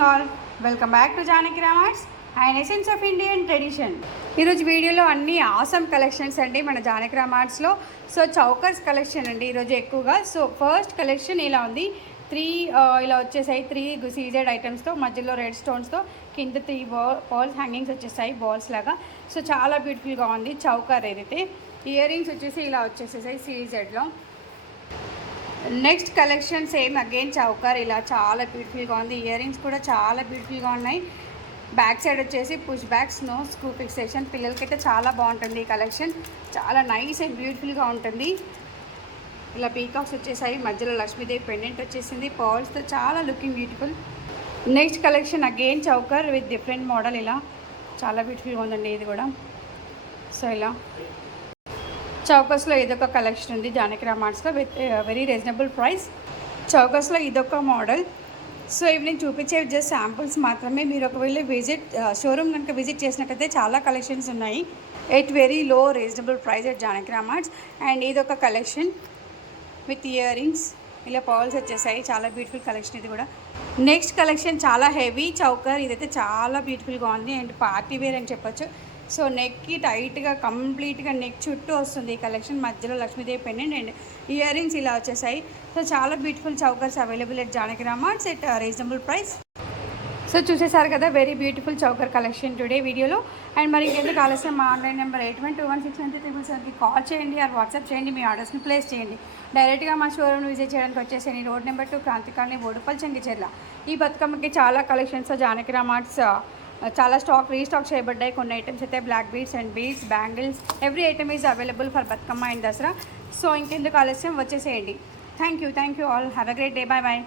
Evening all, welcome back to Janaki Rama Arts and essence of Indian tradition. ఈరోజు వీడియోలో అన్ని awesome collections అండి మన జానకి రామార్ట్స్లో. సో చౌకర్స్ కలెక్షన్ అండి ఈరోజు ఎక్కువగా. సో ఫస్ట్ కలెక్షన్ ఇలా ఉంది, ఇలా వచ్చేసాయి 3 సీజెడ్ ఐటమ్స్తో, మధ్యలో రెడ్ స్టోన్స్తో, కింద 3 బాల్స్ హ్యాంగింగ్స్ వచ్చేసాయి బాల్స్ లాగా. సో చాలా బ్యూటిఫుల్గా ఉంది చౌకర్. ఏదైతే ఇయర్ రింగ్స్ వచ్చేసి ఇలా వచ్చేసేసాయి సీజెడ్లో. Next collection same again choker, ఇలా చాలా బ్యూటిఫుల్గా ఉంది. ఇయర్ రింగ్స్ కూడా చాలా బ్యూటిఫుల్గా ఉన్నాయి. బ్యాక్ సైడ్ వచ్చేసి push back snow screw fixation. పిల్లలకైతే చాలా బాగుంటుంది ఈ కలెక్షన్, చాలా నైస్ అండ్ బ్యూటిఫుల్గా ఉంటుంది. ఇలా పీకాక్స్ వచ్చేసాయి, మధ్యలో లక్ష్మీదేవి పెండెంట్ వచ్చేసింది పర్ల్స్తో, చాలా looking beautiful. Next collection again choker with different model, ఇలా చాలా బ్యూటిఫుల్గా ఉందండి ఇది కూడా. సో ఇలా చౌకస్లో ఇదొక కలెక్షన్ ఉంది జానకి రామార్ట్స్లో విత్ వెరీ రీజనబుల్ ప్రైస్. చౌకస్లో ఇదొక మోడల్. సో ఇవి నేను చూపించేవి జస్ట్ శాంపుల్స్ మాత్రమే. మీరు ఒకవేళ షోరూమ్ కనుక విజిట్ చేసినట్టయితే చాలా కలెక్షన్స్ ఉన్నాయి at very low reasonable price at Janaki Rama Arts. And ఇదొక కలెక్షన్ విత్ ఇయర్ రింగ్స్, ఇలా పర్ల్స్ వచ్చేసాయి, చాలా బ్యూటిఫుల్ కలెక్షన్ ఇది కూడా. నెక్స్ట్ కలెక్షన్ చాలా హెవీ చౌకర్, ఇదైతే చాలా బ్యూటిఫుల్గా ఉంది అండ్ పార్టీ వేర్ అని చెప్పొచ్చు. సో నెక్కి టైట్గా కంప్లీట్గా నెక్ చుట్టూ వస్తుంది ఈ కలెక్షన్, మధ్యలో Lakshmidevi pendant and earrings ఇలా వచ్చేసాయి. సో చాలా beautiful chokers available at Janaki Rama Arts at reasonable price. So చూసేసారు కదా very beautiful choker collection today వీడియోలో. అండ్ మరి ఇంకెందుకు ఆలస్యం, మా ఆన్లైన్ నెంబర్ 8121693777కి కాల్ చేయండి ఆర్ వాట్సాప్ చేయండి, మీ ఆర్డర్స్ని ప్లేస్ చేయండి. డైరెక్ట్గా మా షోరూమ్ విజిట్ చేయడానికి వచ్చేసి road number 2 Kranti colony, Boduppal, Chengicherla. ఈ బతుకమ్మకి చాలా కలెక్షన్స్ జానకి రామార్ట్స్ చాలా రీస్టాక్ చేయబడ్డాయి. కొన్ని ఐటమ్స్ అయితే black beads and beads, bangles, every item is available for Bathukamma and Dasara. So ఇంకెందుకు ఆలస్యం, వచ్చేసేయండి. Thank you all, have a great day, bye bye.